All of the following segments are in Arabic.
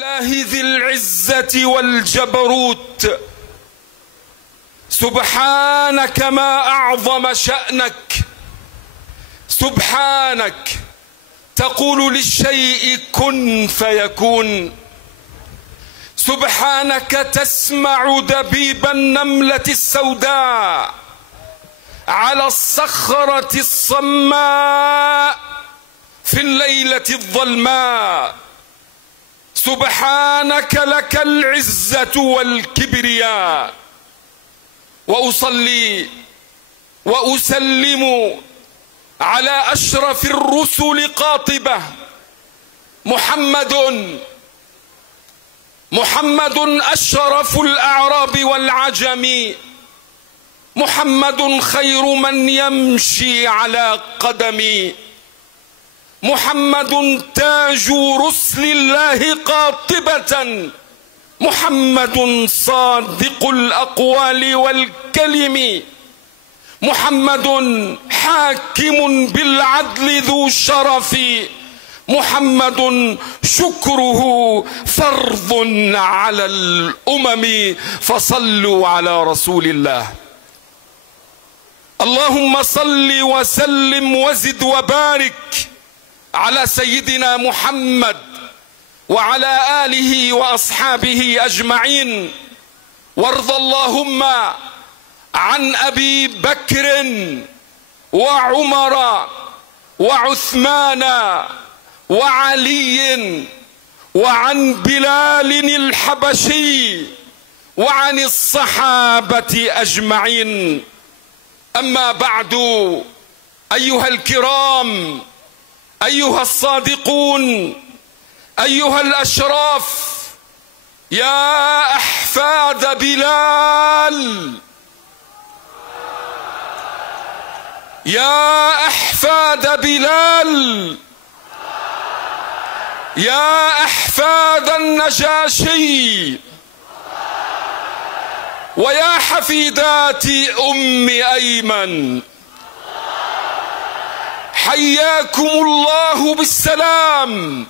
الله ذي العزة والجبروت، سبحانك ما أعظم شأنك. سبحانك تقول للشيء كن فيكون. سبحانك تسمع دبيب النملة السوداء على الصخرة الصماء في الليلة الظلماء. سبحانك لك العزة والكبرياء. وأصلي وأسلم على أشرف الرسل قاطبة محمد أشرف الأعراب والعجم. محمد خير من يمشي على قدمي. محمد تاج رسل الله قاطبة. محمد صادق الأقوال والكلم. محمد حاكم بالعدل ذو شرف. محمد شكره فرض على الأمم. فصلوا على رسول الله. اللهم صل وسلم وزد وبارك على سيدنا محمد وعلى آله وأصحابه أجمعين. وارض اللهم عن أبي بكر وعمر وعثمان وعلي وعن بلال الحبشي وعن الصحابة أجمعين. أما بعد، أيها الكرام، أيها الصادقون، أيها الأشراف، يا أحفاد بلال، يا أحفاد بلال، يا أحفاد النجاشي، ويا حفيدات أم أيمن، حياكم الله بالسلام.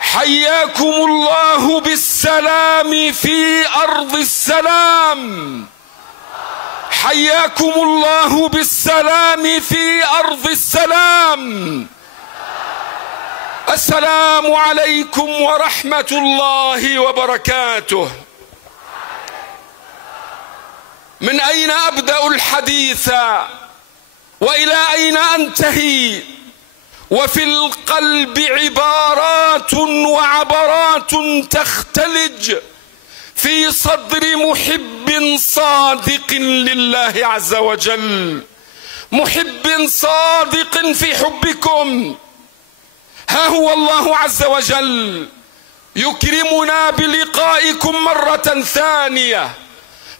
حياكم الله بالسلام في أرض السلام. حياكم الله بالسلام في أرض السلام. السلام عليكم ورحمة الله وبركاته. من أين أبدأ الحديث وإلى أين أنتهي؟ وفي القلب عبارات وعبرات تختلج في صدر محب صادق لله عز وجل، محب صادق في حبكم. ها هو الله عز وجل يكرمنا بلقائكم مرة ثانية،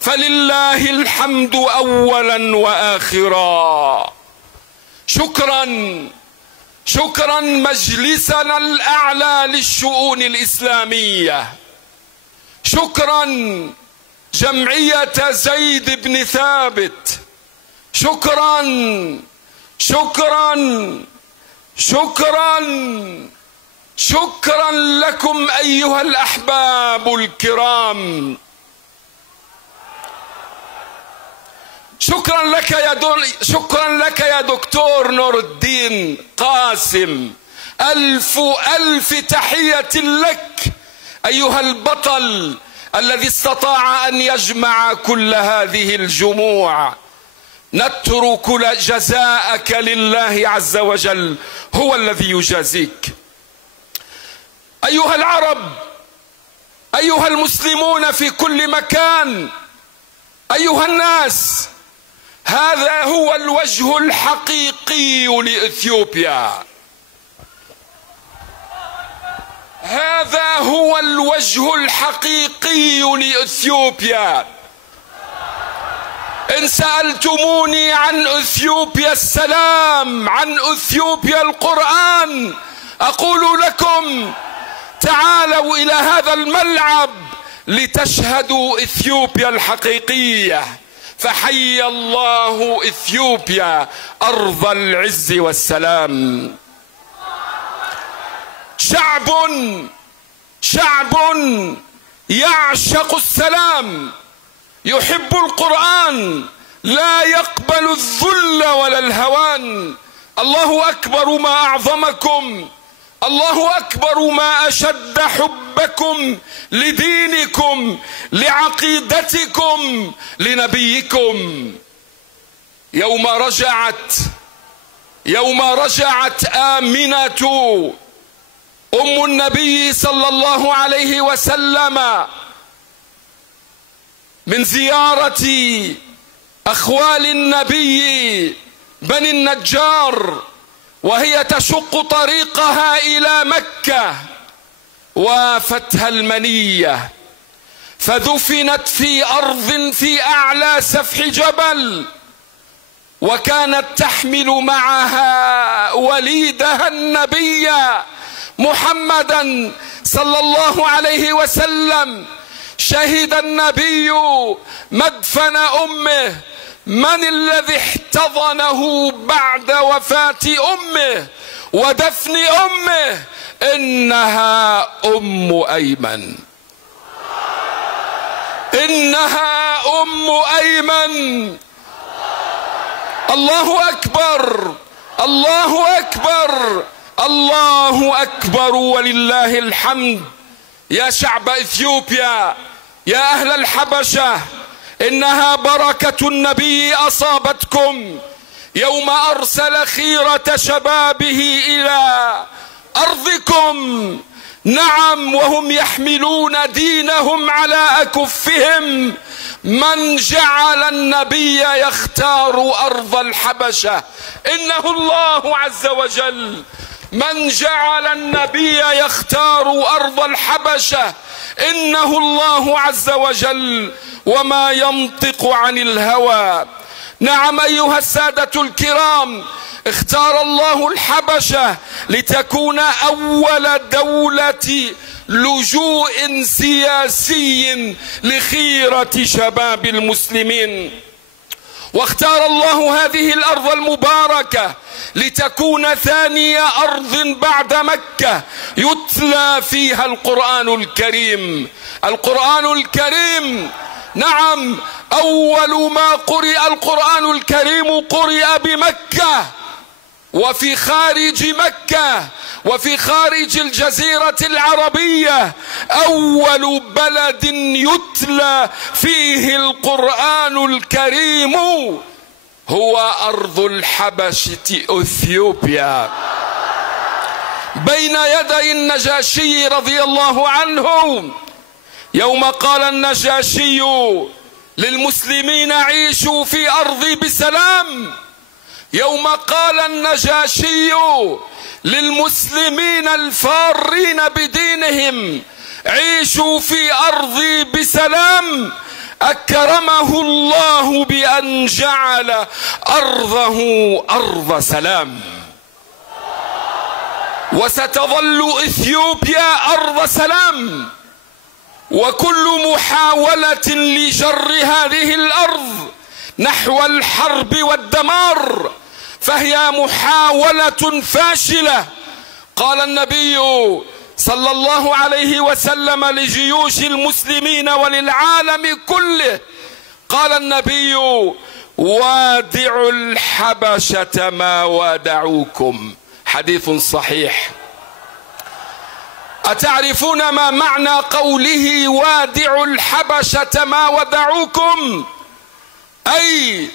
فلله الحمد أولا وآخرا. شكرا شكرا مجلسنا الأعلى للشؤون الإسلامية. شكرا جمعية زيد بن ثابت. شكرا شكرا شكرا شكرا لكم أيها الأحباب الكرام. شكرا لك يا دكتور نور الدين قاسم. ألف تحية لك أيها البطل الذي استطاع أن يجمع كل هذه الجموع. نترك جزاءك لله عز وجل، هو الذي يجازيك. أيها العرب، أيها المسلمون في كل مكان، أيها الناس، هذا هو الوجه الحقيقي لإثيوبيا. هذا هو الوجه الحقيقي لإثيوبيا. إن سألتموني عن إثيوبيا السلام، عن إثيوبيا القرآن، أقول لكم تعالوا إلى هذا الملعب لتشهدوا إثيوبيا الحقيقية. فحي الله إثيوبيا أرض العز والسلام. شعب يعشق السلام، يحب القرآن، لا يقبل الذل ولا الهوان. الله أكبر ما أعظمكم، الله أكبر ما أشد حبكم لدينكم، لعقيدتكم، لنبيكم. يوم رجعت آمنة أم النبي صلى الله عليه وسلم من زيارة أخوال النبي بني النجار، وهي تشق طريقها إلى مكة، وافتها المنية فدفنت في أرض في أعلى سفح جبل، وكانت تحمل معها وليدها النبي محمدا صلى الله عليه وسلم. شهد النبي مدفن أمه. من الذي احتضنه بعد وفاة أمه ودفن أمه؟ إنها أم أيمن، إنها أم أيمن. الله أكبر، الله أكبر، الله أكبر ولله الحمد. يا شعب إثيوبيا، يا أهل الحبشة، إنها بركة النبي أصابتكم يوم أرسل خيرة شبابه إلى أرضكم. نعم، وهم يحملون دينهم على أكفهم. من جعل النبي يختار أرض الحبشة إنه الله عز وجل. من جعل النبي يختار أرض الحبشة إنه الله عز وجل، وما ينطق عن الهوى. نعم أيها السادة الكرام، اختار الله الحبشة لتكون أول دولة لجوء سياسي لخيرة شباب المسلمين، واختار الله هذه الأرض المباركة لتكون ثاني أرض بعد مكة يتلى فيها القرآن الكريم. القرآن الكريم، نعم، أول ما قرئ القرآن الكريم قرئ بمكة، وفي خارج مكة وفي خارج الجزيرة العربية أول بلد يتلى فيه القرآن الكريم هو أرض الحبشة إثيوبيا، بين يدي النجاشي رضي الله عنه. يوم قال النجاشي للمسلمين عيشوا في أرضي بسلام، يوم قال النجاشي للمسلمين الفارين بدينهم عيشوا في أرضي بسلام، أكرمه الله بأن جعل أرضه أرض سلام. وستظل إثيوبيا أرض سلام، وكل محاولة لجر هذه الأرض نحو الحرب والدمار فهي محاولة فاشلة. قال النبي صلى الله عليه وسلم لجيوش المسلمين وللعالم كله، قال النبي: وادعوا الحبشة ما وادعوكم. حديث صحيح. أتعرفون ما معنى قوله وادعوا الحبشة ما ودعوكم؟ أي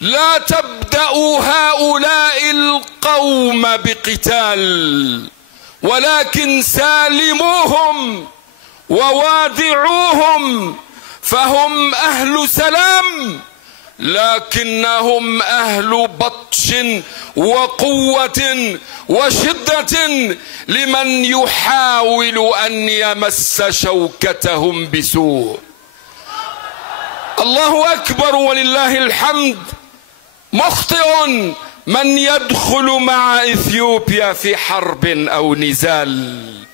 لا تبدأوا هؤلاء القوم بقتال، ولكن سالموهم ووادعوهم، فهم أهل سلام لكنهم أهل بطش وقوة وشدة لمن يحاول أن يمس شوكتهم بسوء. الله أكبر ولله الحمد. مخطئ من يدخل مع إثيوبيا في حرب أو نزال.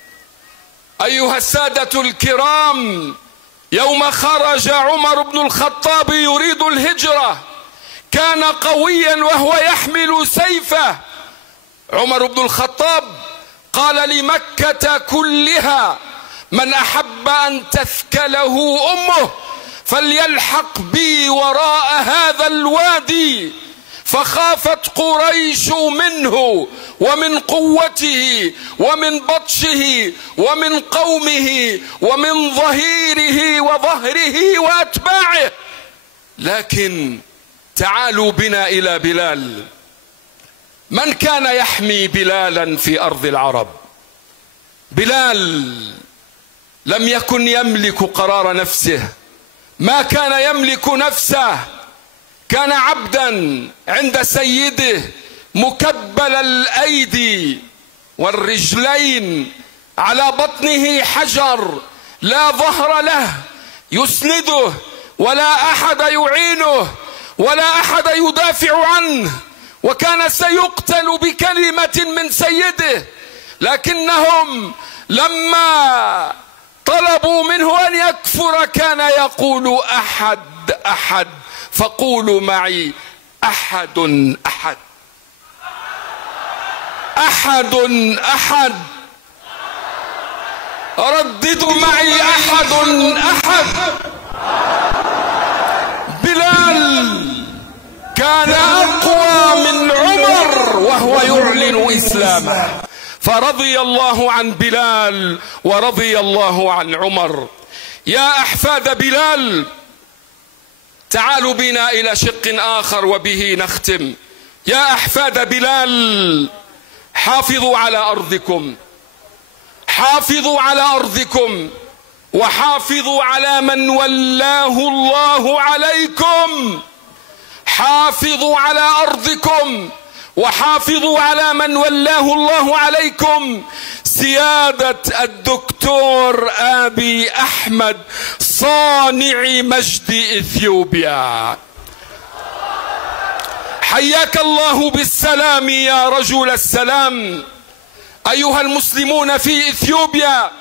أيها السادة الكرام، يوم خرج عمر بن الخطاب يريد الهجرة كان قويا وهو يحمل سيفه. عمر بن الخطاب قال لمكة كلها: من أحب أن تثكله أمه فليلحق بي وراء هذا الوادي. فخافت قريش منه ومن قوته ومن بطشه ومن قومه ومن ظهيره وظهره وأتباعه. لكن تعالوا بنا إلى بلال. من كان يحمي بلالا في أرض العرب؟ بلال لم يكن يملك قرار نفسه، ما كان يملك نفسه، كان عبدا عند سيده مكبل الأيدي والرجلين، على بطنه حجر، لا ظهر له يسنده ولا أحد يعينه ولا أحد يدافع عنه، وكان سيقتل بكلمة من سيده. لكنهم لما طلبوا منه أن يكفر كان يقول أحد أحد. فقولوا معي أحد أحد، أحد أحد، رددوا معي أحد أحد. بلال كان أقوى من عمر وهو يعلن إسلامه، فرضي الله عن بلال ورضي الله عن عمر. يا أحفاد بلال، تعالوا بنا إلى شق آخر وبه نختم. يا أحفاد بلال، حافظوا على أرضكم، حافظوا على أرضكم، وحافظوا على من ولاه الله عليكم. حافظوا على أرضكم وحافظوا على من ولاه الله عليكم. سيادة الدكتور آبي أحمد صانع مجد إثيوبيا، حياك الله بالسلام يا رجل السلام. أيها المسلمون في إثيوبيا،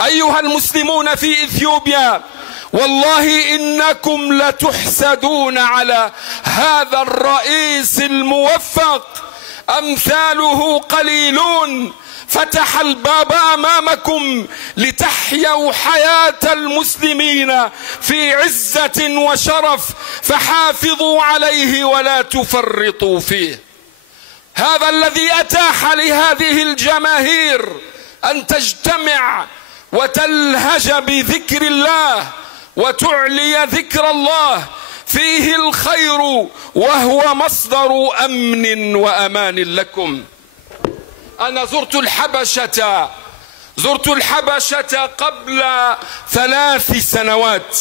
أيها المسلمون في إثيوبيا، والله إنكم لتحسدون على هذا الرئيس الموفق، أمثاله قليلون. فتح الباب أمامكم لتحيوا حياة المسلمين في عزة وشرف، فحافظوا عليه ولا تفرطوا فيه. هذا الذي أتاح لهذه الجماهير أن تجتمع وتلهج بذكر الله وتعلي ذكر الله، فيه الخير وهو مصدر أمن وأمان لكم. أنا زرت الحبشة قبل 3 سنوات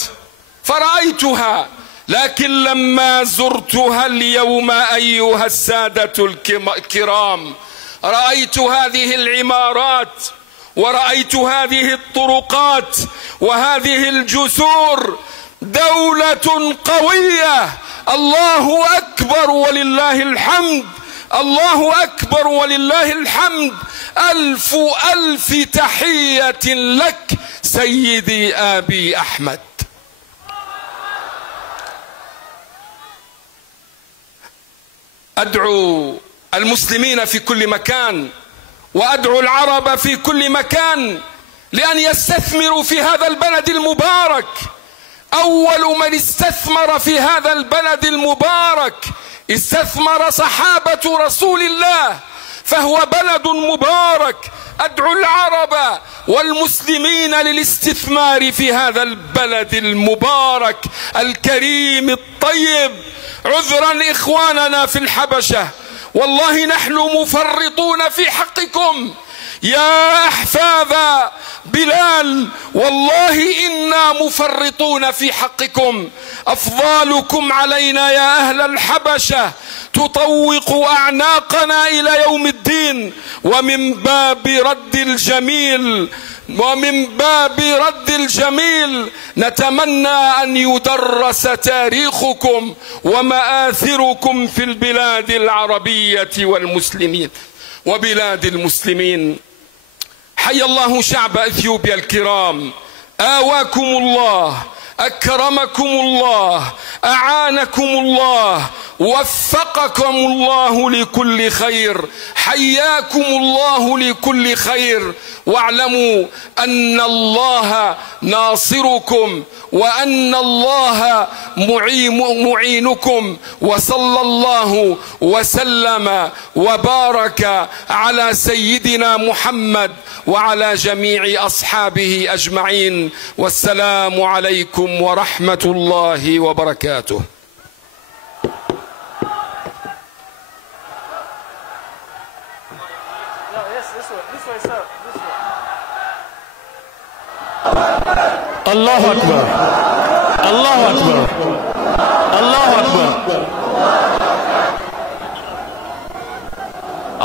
فرأيتها، لكن لما زرتها اليوم أيها السادة الكرام، رأيت هذه العمارات ورأيت هذه الطرقات وهذه الجسور. دولة قوية، الله أكبر ولله الحمد، الله أكبر ولله الحمد. ألف ألف تحية لك سيدي آبي أحمد. أدعو المسلمين في كل مكان وأدعو العرب في كل مكان لأن يستثمروا في هذا البلد المبارك. أول من استثمر في هذا البلد المبارك استثمر صحابة رسول الله، فهو بلد مبارك. أدعو العرب والمسلمين للاستثمار في هذا البلد المبارك الكريم الطيب. عذرا إخواننا في الحبشة، والله نحن مفرطون في حقكم يا أحفاد بلال، والله إنا مفرطون في حقكم. أفضالكم علينا يا أهل الحبشة تطوق أعناقنا إلى يوم الدين. ومن باب رد الجميل نتمنى أن يدرس تاريخكم ومآثركم في البلاد العربية والمسلمين وبلاد المسلمين. حي الله شعب إثيوبيا الكرام، آواكم الله، أكرمكم الله، أعانكم الله، وفقكم الله لكل خير، حياكم الله لكل خير، واعلموا أن الله ناصركم وأن الله معينكم. وصلى الله وسلم وبارك على سيدنا محمد وعلى جميع أصحابه أجمعين، والسلام عليكم ورحمة الله وبركاته. الله أكبر الله أكبر الله أكبر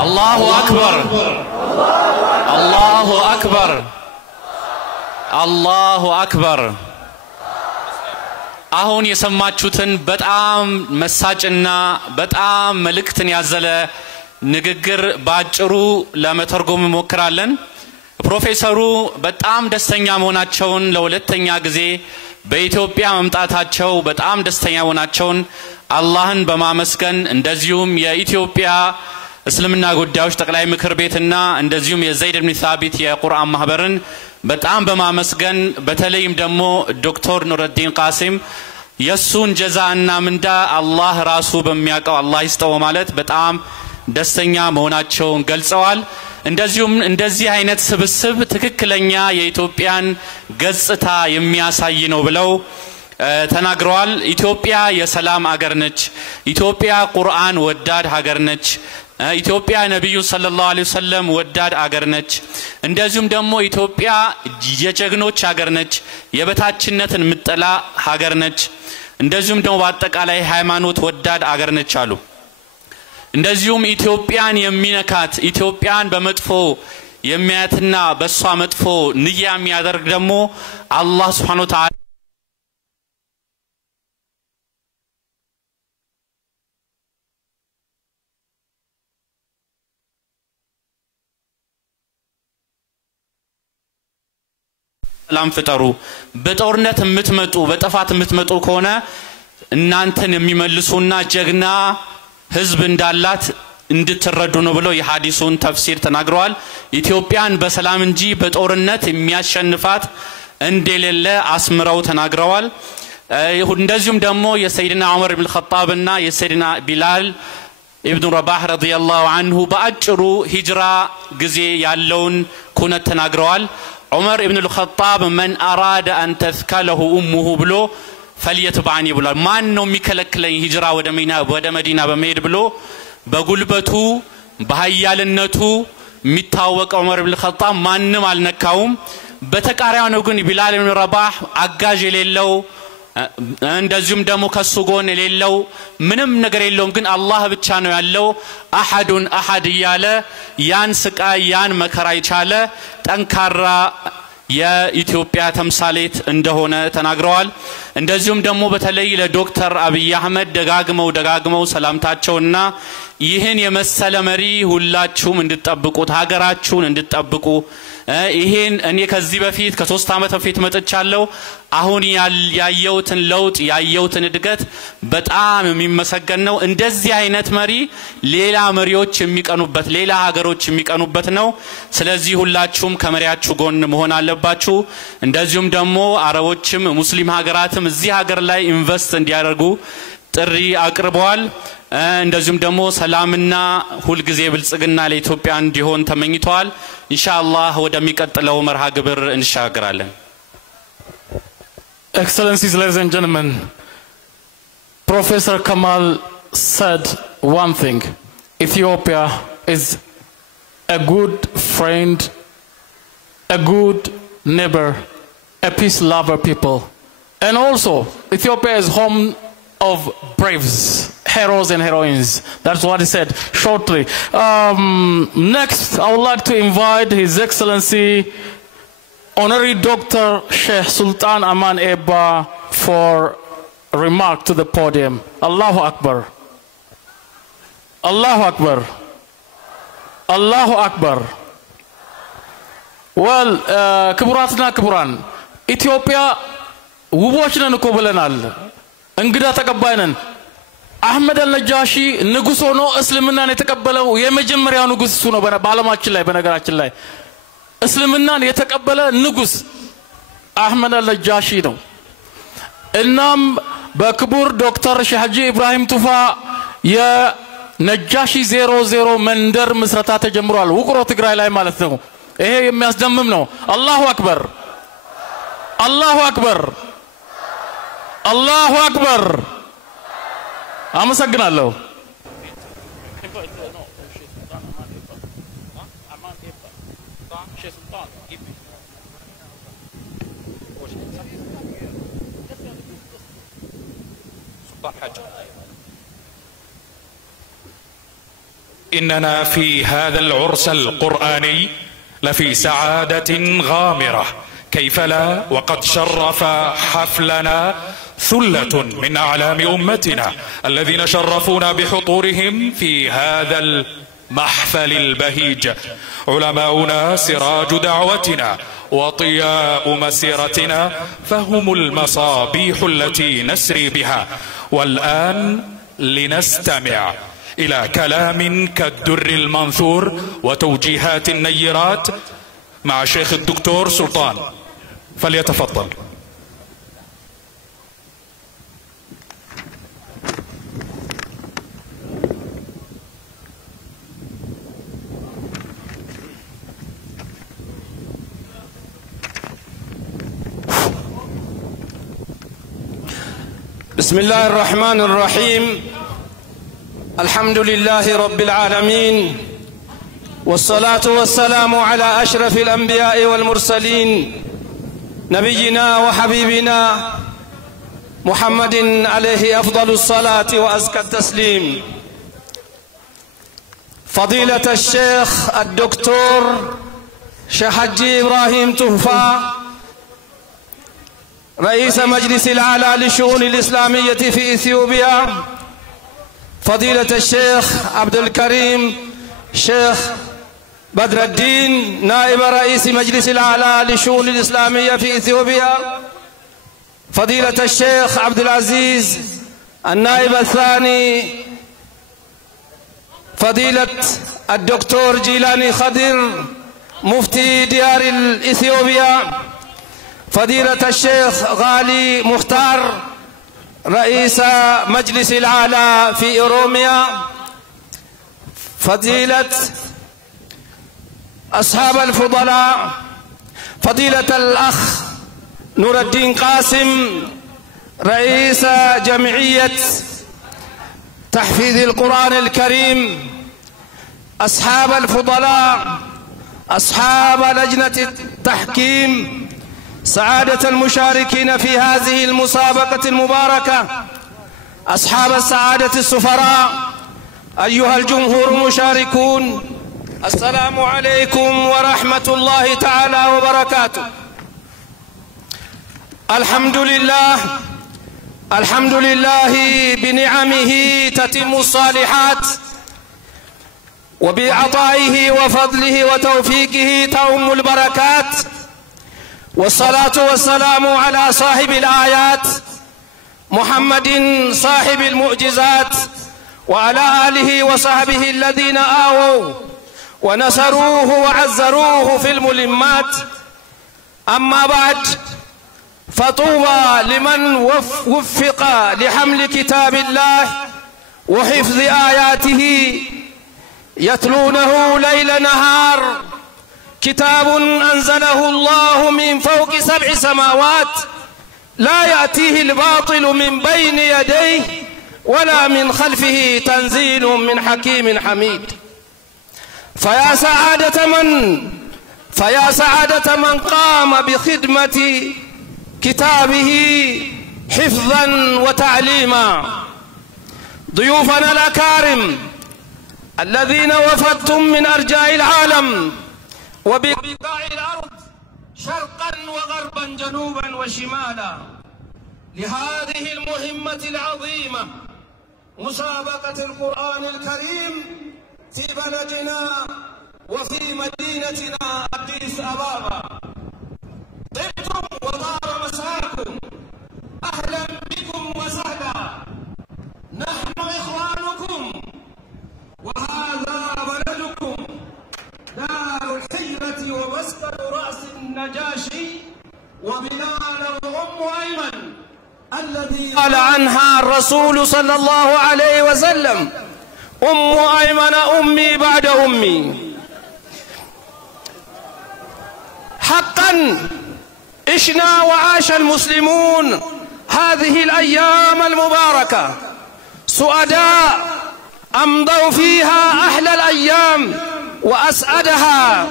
الله أكبر الله أكبر الله أكبر አሁን የሰማችሁትን በጣም መሳጭና በጣም መልእክትን ያዘለ ንግግር ባጭሩ ለመተርጎም እንሞክራለን። ፕሮፌሰሩ በጣም ደስተኛ መሆናቸውን ለሁለተኛ ጊዜ በኢትዮጵያ መምጣታቸው በጣም ደስተኛ መሆናቸውን አላህን በማመስገን እንደዚሁም የኢትዮጵያ እስልምና ጉዳዮች ጠቅላይ ምክር ቤትና እንደዚሁም የዘይድ ኢብኑ ሳቢት የቁርአን ማህበርን በጣም በማመስገን በተለይም ደግሞ ዶክተር ኑረዲን ቃሲም የሱን ጀዛና ምንዳ አላህ ራሱ በሚያቀው አላህ ይስጠው ማለት በጣም ደስተኛ መሆናቸውን ገልጸዋል። እንደዚሁም እንደዚህ አይነት ስብስብ ትክክለኛ የኢትዮጵያን ገጽታ የሚያሳይ ነው ብለው ተናግረዋል። ኢትዮጵያ የሰላም ሀገር ነች። ኢትዮጵያ ቁርአን ወዳድ ሀገር ነች። ኢትዮጵያ ነብዩ ሰለላሁ ዐለይሂ ወሰለም ወዳድ ሀገር ነች። እንደዚሁም ደግሞ ኢትዮጵያ የጀግኖች ሀገር ነች። የበታችነትን ምጠላ ሀገር ነች። እንደዚሁም ደግሞ በአጠቃላይ ሃይማኖት ወዳድ ሀገር ነች አሉ። እንደዚሁም ኢትዮጵያን የሚነካት ኢትዮጵያን በመጥፎ የሚያትና በሷ መጥፎ ንያ የሚያደርግ ደግሞ አላህ Subhanahu Wa Ta'ala ሰላም ፍጠሩ። በጦርነት የምትመጡ በጥፋት የምትመጡ ከሆነ እናንተን የሚመልሱና ጀግና ህዝብ እንዳላት እንድትረዱ ነው ብለው የሐዲሱን ተፍሲር ተናግረዋል። ኢትዮጵያን በሰላም እንጂ በጦርነት የሚያሸንፋት እንደሌለ አስምረው ተናግረዋል። እንደዚሁም ደግሞ የሰይድና ዑመር ኢብኑ ኸጣብና የሰይድና ቢላል ኢብኑ ረባህ ረዲየላሁ ዐንሁ በአጭሩ ሂጅራ ጊዜ ያለውን ኩነት ተናግረዋል። ዑመር ኢብኑ ኸጣብ من أراد أن تثكله أمه ብሎ فليتبعني ብሎ ማን ነው የሚከለክለኝ ሂጅራ ወደ መዲና በመሄድ ብሎ በጉልበቱ በኃያልነቱ የሚታወቀው ዑመር ኢብኑ ኸጣብ ማንንም አልነካውም። በተቃራኒው ግን ቢላል ኢብኑ ረባህ አጋዥ የሌለው እንደዚሁም ደግሞ ከሱ ጎን የሌለው ምንም ነገር የለውም ግን አላህ ብቻ ነው ያለው አሐዱን አሐድ ያለ ያን ስቃይ ያን መከራ ይቻለ ጠንካራ የኢትዮጵያ ተምሳሌት እንደሆነ ተናግረዋል። እንደዚሁም ደግሞ በተለይ ለዶክተር አብይ አህመድ ደጋግመው ሰላምታቸውና ይህን የመሰለ መሪ ሁላችሁም እንድትጠብቁት ሀገራችሁን እንድትጠብቁ ይሄን እኔ ከዚህ በፊት ከ3 አመት በፊት መጥቻለሁ። አሁን ያየውትን ለውጥ ያየውትን እድገት በጣም የሚመሰገን ነው። እንደዚህ አይነት መሪ ሌላ መሪዎች የሚቀኑበት ሌላ ሀገሮች የሚቀኑበት ነው። ስለዚህ ሁላችሁም ከመሪያችሁ ጎን መሆን አለባችሁ። እንደዚሁም ደግሞ አረቦችም ሙስሊም ሀገራትም እዚህ ሀገር ላይ ኢንቨስት እንዲያደርጉ ጥሪ አቅርበዋል። እንደዚሁም ደግሞ ሰላምና ሁሉ ጊዜ ብልጽግና ለኢትዮጵያ እንዲሆን ተመኝተዋል። ኢንሻአላህ ወደሚቀጥለው መርሃ ግብር እንሻገራለን። Excellencies, ladies and gentlemen, Professor Kamal said one thing: Ethiopia is a good friend, a good neighbor, a peace lover people, and also Ethiopia is home of braves, heroes and heroines. That's what he said shortly. Next, I would like to invite His Excellency Honorary Dr. Sheikh Sultan Aman Eba for a remark to the podium. Allahu Akbar. Allahu Akbar. Allahu Akbar. Well, ክቡራትና ክቡራን ኢትዮጵያ ውቦች ነን እኮ ብለናል። እንግዳ ተቀባይነን أحمد النجاشي نجوسونو أسلمنا نتقبله يمجمريا نجوس سونو بنا بعلمات الله بنا قرات الله أسلمنا يتقبله نجوس أحمد النجاشي نو إنام بكبور دكتور شهجي إبراهيم توفا يا نجاشي 00 مندر مسرتات جمرال وقرأ تقرأ لاي مالتنو إيه يميزدممنو الله أكبر الله أكبر الله أكبر أما سجنا له إننا في هذا العرس القرآني لفي سعادة غامرة، كيف لا وقد شرف حفلنا ثلة من أعلام أمتنا الذين شرفونا بحضورهم في هذا المحفل البهيج. علماؤنا سراج دعوتنا وضياء مسيرتنا، فهم المصابيح التي نسري بها. والآن لنستمع إلى كلام كالدر المنثور وتوجيهات النيرات مع شيخ الدكتور سلطان، فليتفضل. بسم الله الرحمن الرحيم. الحمد لله رب العالمين، والصلاة والسلام على أشرف الأنبياء والمرسلين نبينا وحبيبنا محمد عليه أفضل الصلاة وأزكى التسليم. فضيلة الشيخ الدكتور شهجي إبراهيم توفا رئيس مجلس الأعلى للشؤون الإسلامية في إثيوبيا، فضيلة الشيخ عبد الكريم شيخ بدر الدين نائب رئيس مجلس الأعلى للشؤون الإسلامية في إثيوبيا، فضيلة الشيخ عبد العزيز النائب الثاني، فضيلة الدكتور جيلاني خضر مفتي ديار إثيوبيا، فضيلة الشيخ غالي مختار رئيس مجلس الأعلى في أوروميا، فضيلة أصحاب الفضلاء، فضيلة الأخ نور الدين قاسم رئيس جمعية تحفيظ القرآن الكريم، أصحاب الفضلاء، أصحاب لجنة التحكيم، سعادة المشاركين في هذه المسابقة المباركة، أصحاب السعادة السفراء، أيها الجمهور المشاركون، السلام عليكم ورحمة الله تعالى وبركاته. الحمد لله، الحمد لله بنعمه تتم الصالحات، وبعطائه وفضله وتوفيقه تعم البركات، والصلاة والسلام على صاحب الآيات محمد صاحب المعجزات، وعلى آله وصحبه الذين آووا ونصروه وعزروه في الملمات. أما بعد، فطوبى لمن وفق لحمل كتاب الله وحفظ آياته يتلونه ليل نهار، كتاب أنزله الله من فوق 7 سماوات، لا يأتيه الباطل من بين يديه ولا من خلفه، تنزيل من حكيم حميد. فيا سعادة من قام بخدمة كتابه حفظا وتعليما. ضيوفنا الأكارم الذين وفدتم من أرجاء العالم وبقاع الأرض شرقا وغربا جنوبا وشمالا لهذه المهمة العظيمة، مسابقة القرآن الكريم في بلدنا وفي مدينتنا أديس أبابا. طبتم وطاب مساكم، أهلا بكم وسهلا. نحن النجاشي وبلال أيمن الذي قال عنها الرسول صلى الله عليه وسلم أيمن أمي بعد أمي. حقا عشنا وعاش المسلمون هذه الأيام المباركة سعداء أمضوا فيها أحلى الأيام وأسعدها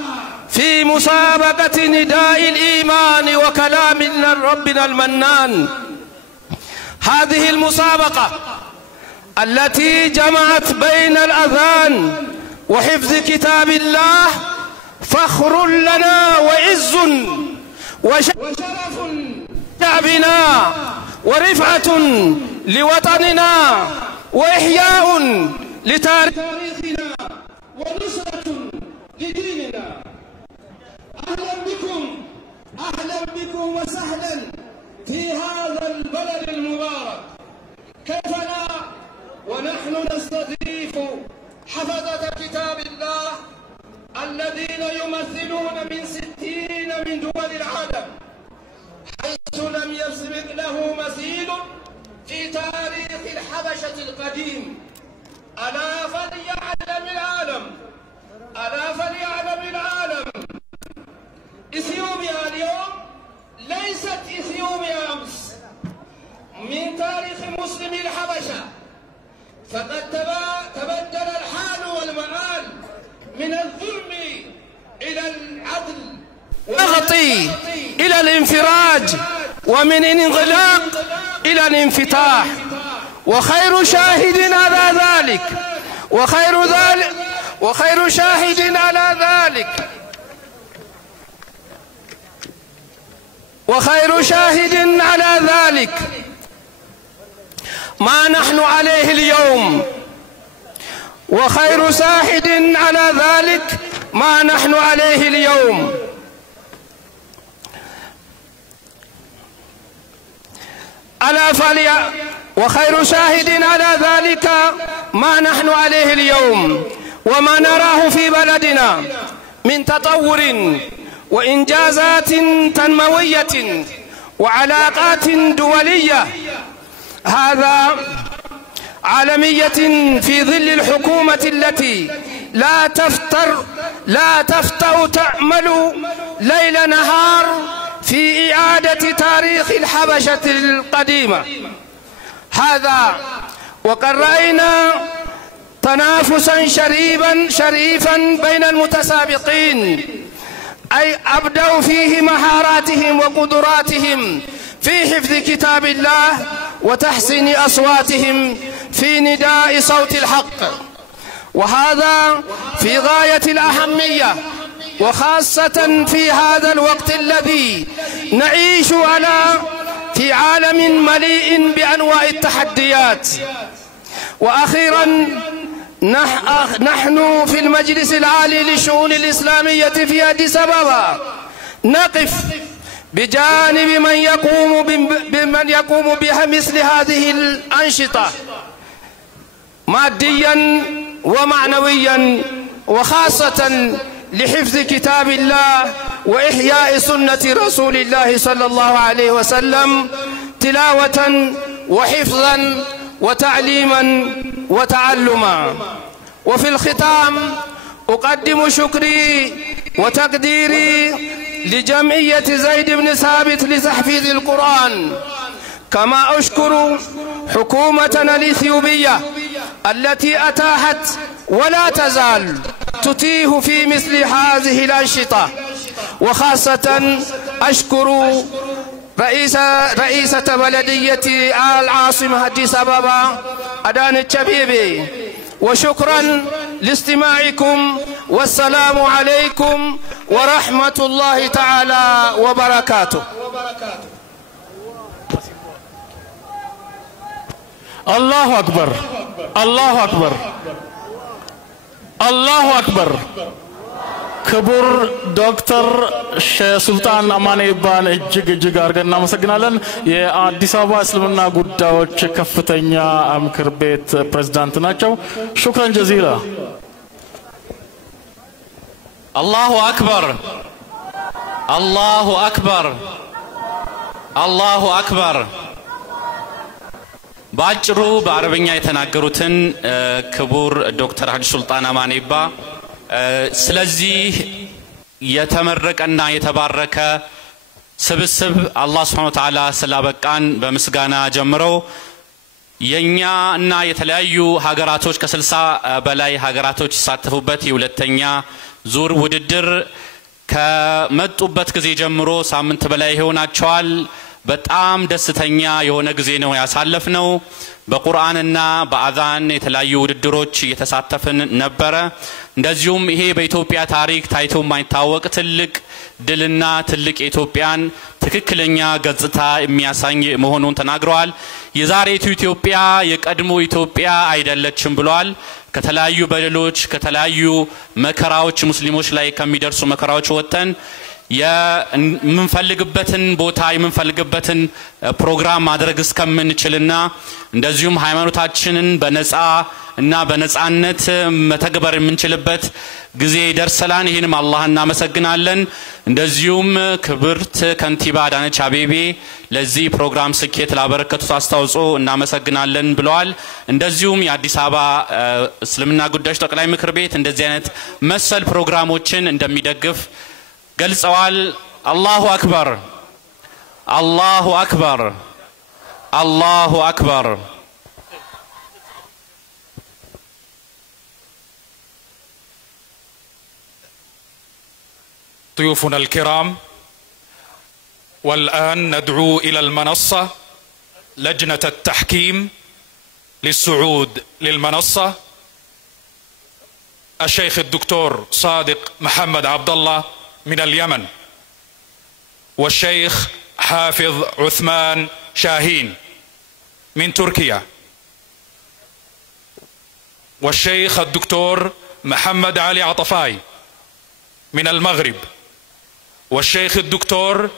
في مسابقة نداء الإيمان وكلام ربنا المنان. هذه المسابقة التي جمعت بين الأذان وحفظ كتاب الله فخر لنا وعز وشرف شعبنا ورفعة لوطننا وإحياء لتاريخنا ونصرة لديننا. أهلا بكم وسهلا في هذا البلد المبارك. كيف لا ونحن نستضيف حفظة كتاب الله الذين يمثلون من 60 من دول العالم حيث لم يسبق له مثيل في تاريخ الحبشة القديم. ألا فليعلم العالم إثيوبيا اليوم ليست إثيوبيا أمس. من تاريخ مسلم الحبشة فقد تبدل الحال والمآل من الظلم إلى العدل والغطي إلى الانفراج ومن الانغلاق إلى الانفتاح. وخير شاهد على ذلك وخير شاهد على ذلك ما نحن عليه اليوم. وخير شاهد على ذلك ما نحن عليه اليوم. وخير شاهد على ذلك ما نحن عليه اليوم وما نراه في بلدنا من تطور وإنجازات تنموية وعلاقات دولية هذا عالمية في ظل الحكومة التي لا تفتأ تعمل ليل نهار في إعادة تاريخ الحبشة القديمة. هذا وقد رأينا تنافسا شريفا بين المتسابقين أي أبدوا فيه مهاراتهم وقدراتهم في حفظ كتاب الله وتحسين أصواتهم في نداء صوت الحق. وهذا في غاية الأهمية وخاصة في هذا الوقت الذي نعيش في عالم مليء بأنواع التحديات. وأخيرا نحن في المجلس العالي للشؤون الإسلامية في أديس أبابا نقف بجانب من يقوم بها مثل هذه الأنشطة ماديا ومعنويا وخاصة لحفظ كتاب الله وإحياء سنة رسول الله صلى الله عليه وسلم تلاوة وحفظا وتعليما وتعلما. وفي الختام أقدم شكري وتقديري لجمعية زيد بن ثابت لتحفيظ القرآن، كما أشكر حكومتنا الإثيوبية التي أتاحت ولا تزال تتيه في مثل هذه الأنشطة. وخاصة أشكر رئيسة بلدية العاصمة أديس أبابا أدان الشبيبي. وشكرا لاستماعكم والسلام عليكم ورحمة الله تعالى وبركاته. الله أكبر الله أكبر الله أكبر. ክቡር ዶክተር ሱልጣን አማኔ ባን እጅግ አርገን እናመሰግናለን። የአዲስ አበባ እስልምና ጉዳዮች ከፍተኛ ምክር ቤት ፕሬዝዳንት ናቸው። ሹክራን ጀዚላ። አላሁ አክበር الله أكبر الله أكبر ባጭሩ በአረበኛ የተናገሩትን ክቡር ዶክተር ሀጂ ሱልጣን አማኔባ ስለዚህ የተመረቀና የተባረከ ስብስብ አላህ Subhanahu Wa Ta'ala ስላበቃን በምስጋና ጀምረው የኛና የተለያዩ ሀገራቶች ከ60 በላይ ሀገራቶች ተሳተፉበት የሁለተኛ ዙር ውድድር ከመጡበት ጊዜ ጀምሮ ሳምንት በላይ ሆናቸዋል በጣም ደስተኛ የሆነ ጊዜ ነው ያሳለፍነው በቁርአንና በአዛን የተለያዩ ውድድሮች እየተሳተፈን ነበር እንደዚሁም ይሄ በኢትዮጵያ ታሪክ ታይቶ የማይታወቅ ትልቅ ድልና ትልቅ ኢትዮጵያን ትክክለኛ ገጽታ የሚያሳይ መሆኑን ተናግረዋል የዛሬቱ ኢትዮጵያ የቀድሞ ኢትዮጵያ አይደለችም ብለዋል ከተለያዩ በደሎች ከተለያዩ መከራዎች ሙስሊሞች ላይ ከሚደርሱ መከራዎች ወጥተን የምንፈልግበትን ቦታ የምንፈልግበትን ፕሮግራም ማድረግ እስከምንችልና እንደዚሁም ሃይማኖታችንን በነጻ እና በነጻነት መተግበር የምንችልበት ጊዜ ደርሰላን ይሄንም አላህን እናመሰግናለን እንደዚሁም ክብርት ከንቲባ አዳነች አቤቤ ለዚህ ፕሮግራም ስኬት ላበረከቱት አስተዋጽኦ እናመሰግናለን ብለዋል እንደዚሁም የአዲስ አበባ እስልምና ጉዳዮች ጠቅላይ ምክር ቤት እንደዚህ አይነት መሰል ፕሮግራሞችን እንደሚደግፍ قال الله أكبر الله أكبر الله أكبر ضيوفنا الكرام والآن ندعو إلى المنصة لجنة التحكيم للصعود للمنصة الشيخ الدكتور صادق محمد عبد الله من اليمن والشيخ حافظ عثمان شاهين من تركيا والشيخ الدكتور محمد علي عطفاي من المغرب والشيخ الدكتور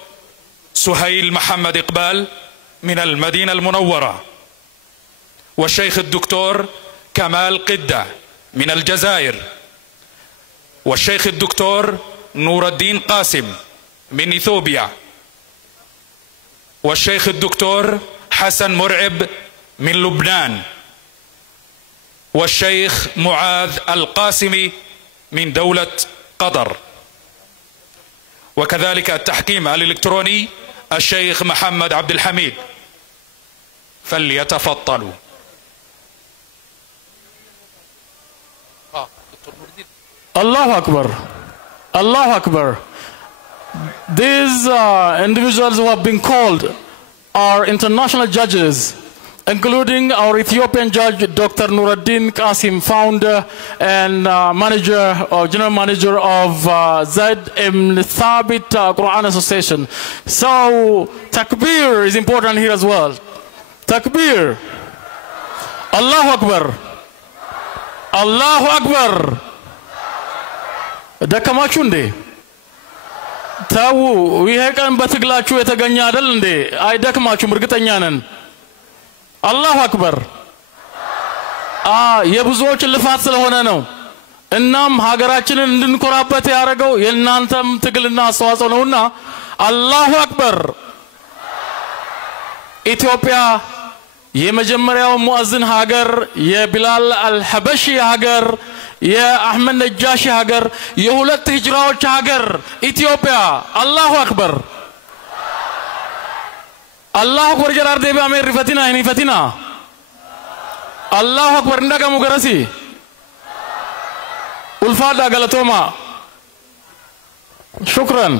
سهيل محمد إقبال من المدينة المنورة والشيخ الدكتور كمال قدة من الجزائر والشيخ الدكتور نور الدين قاسم من إثيوبيا والشيخ الدكتور حسن مرعب من لبنان والشيخ معاذ القاسمي من دولة قطر وكذلك التحكيم الإلكتروني الشيخ محمد عبد الحميد فليتفضلوا الله أكبر Allah Akbar. These individuals who have been called are international judges, including our Ethiopian judge, Dr. Nuruddin Qasim, founder and manager or general manager of Zaid ibn Thabit Quran Association. So, takbir is important here as well. Takbir. Allahu Akbar. Allahu Akbar. ደከማችሁ እንዴ ታው ይሄ ቀን በትግላችሁ የተገኘ አይደል እንዴ አይደክማችሁም እርግጠኛ ነን አላሁ አክበር የብዙዎች ልፋት ስለሆነ ነው እናም ሀገራችንን እንድንኮራበት ያደረገው የእናንተም ትግልና አስተዋጽኦ ነውና አላሁ አክበር ኢትዮጵያ የመጀመሪያው ሙአዝን ሀገር የቢላል አልሐበሺ ሀገር የአህመድ ነጃሺ ሀገር የሁለት ሂጅራዎች ሀገር ኢትዮጵያ አላሁ አክበር አላሁ አክበር ጀራር ደቢ አሜር ሪፈቲና እኔ ፈቲና አላሁ አክበር እንደገሙ ገረሲ ኡልፋዳ ገለቶማ ሹክራን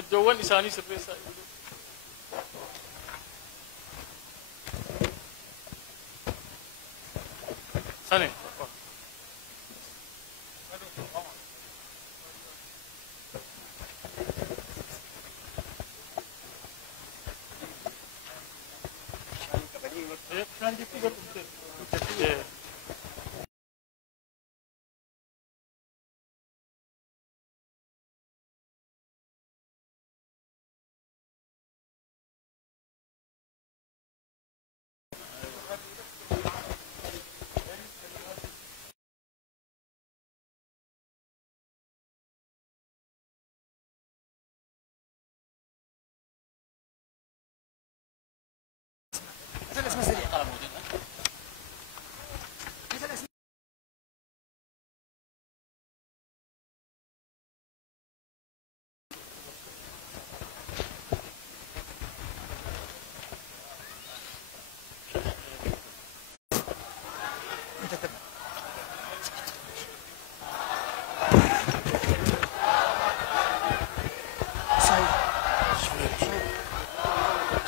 እደወን ኢሳኒ ስርቤሳ Sani.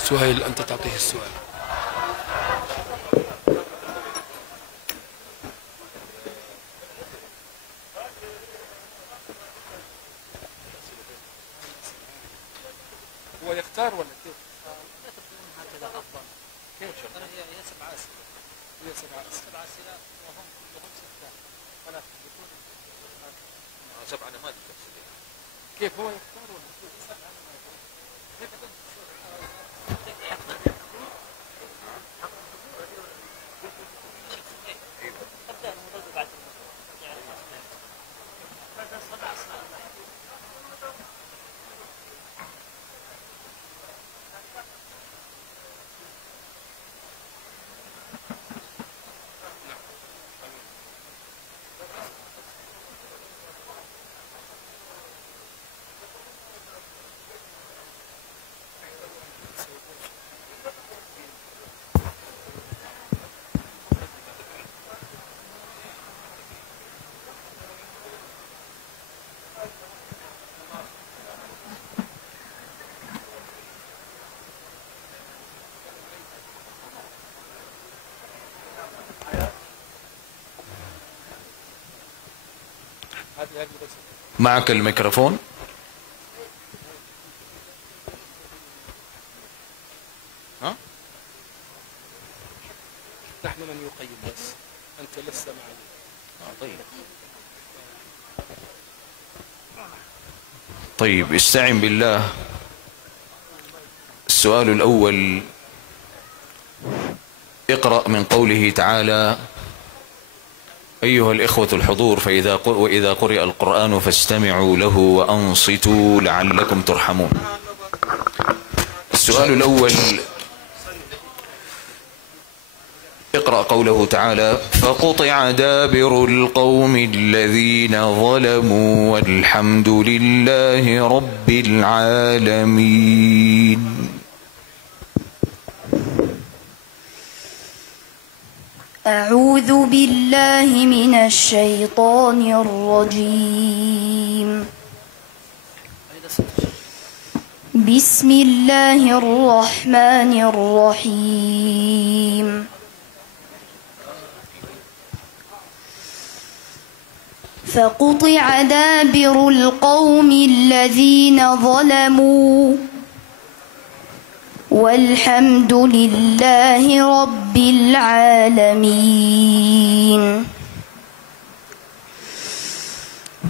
سهيل أنت تعطيه السؤال. هو يختار ولا كيف؟ هكذا أفضل. كيف؟ هي 7 أسئلة. هي 7 أسئلة وهم 6 فلا يكون 7 نماذج. كيف هو يختار ولا كيف؟ 7 نماذج. كيف معك الميكروفون. ها؟ نحن من يقيم بس أنت لست معنا. طيب استعن بالله. السؤال الأول: اقرأ من قوله تعالى: أيها الإخوة الحضور وإذا قرئ القرآن فاستمعوا له وأنصتوا لعلكم ترحمون. السؤال الأول: اقرأ قوله تعالى: فقطع دابر القوم الذين ظلموا والحمد لله رب العالمين. أعوذ بالله من الشيطان الرجيم. بسم الله الرحمن الرحيم. فقطع دابر القوم الذين ظلموا والحمد لله رب العالمين.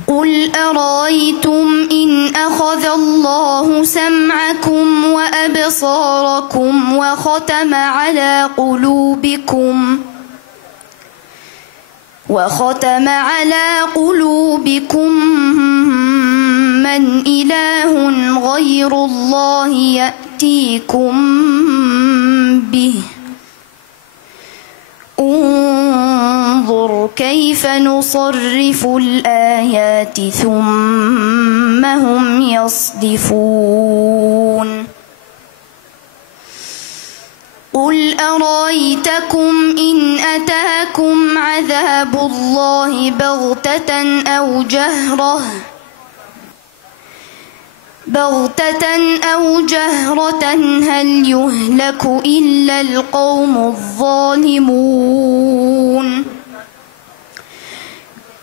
قل أرأيتم إن أخذ الله سمعكم وأبصاركم وختم على قلوبكم من إله غير الله يأتيكم به انظر كيف نصرف الآيات ثم هم يصدفون. قل أرأيتكم إن أتاكم عذاب الله بغتة أو جهرة هل يهلك إلا القوم الظالمون.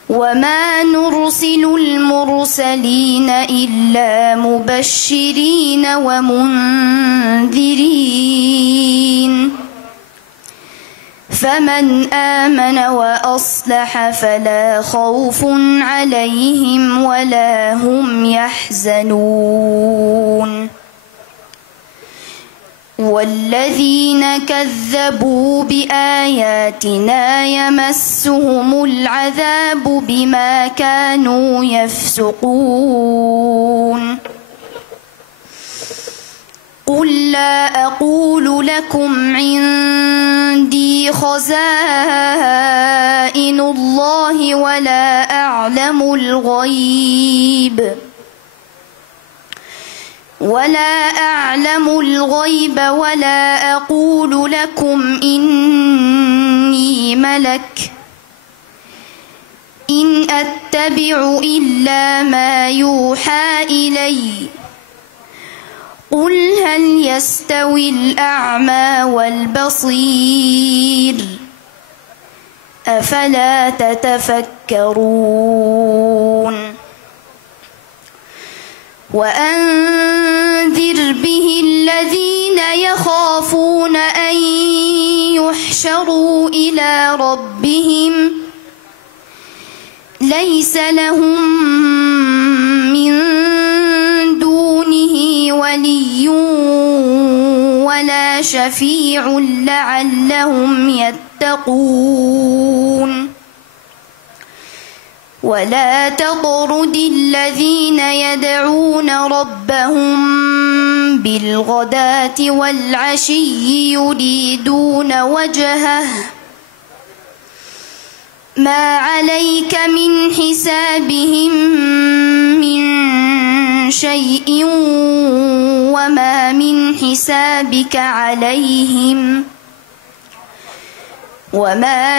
وما نرسل المرسلين إلا مبشرين ومنذرين فمن آمن وأصلح فلا خوف عليهم ولا هم يحزنون. والذين كذبوا بآياتنا يمسهم العذاب بما كانوا يفسقون. قل لا أقول لكم عندي خزائن الله ولا أعلم الغيب ولا أقول لكم إني ملك إن أتبع إلا ما يوحى إلي قل هل يستوي الأعمى والبصير أفلا تتفكرون وأنذر به الذين يخافون أن يحشروا إلى ربهم ليس لهم من دونه ولي ولا شفيع لعلهم يتقون ولا تطرد الذين يدعون ربهم بالغداة والعشي يريدون وجهه ما عليك من حسابهم من شيء وما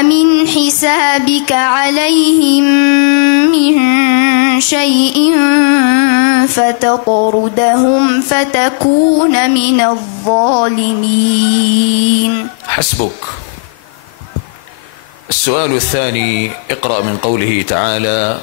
من حسابك عليهم من شيء فتطردهم فتكون من الظالمين. حسبك. السؤال الثاني، اقرأ من قوله تعالى: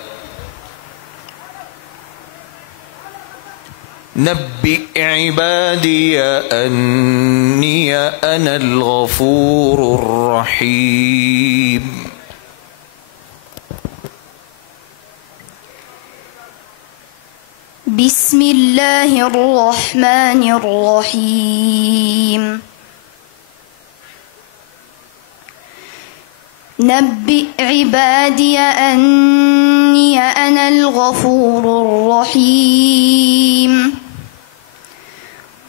نبئ عبادي أني أنا الغفور الرحيم. بسم الله الرحمن الرحيم. نبئ عبادي أني أنا الغفور الرحيم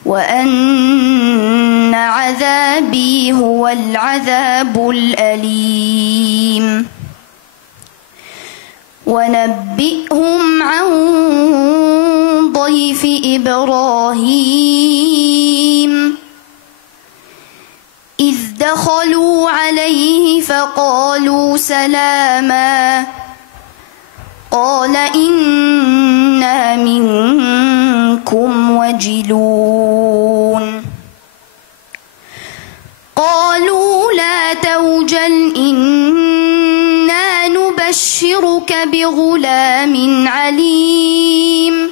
وأن عذابي هو العذاب الأليم. ونبئهم عن ضيف إبراهيم إذ دخلوا عليه فقالوا سلاما قال إنا منكم وجلون قالوا لا توجل إنا نبشرك بغلام عليم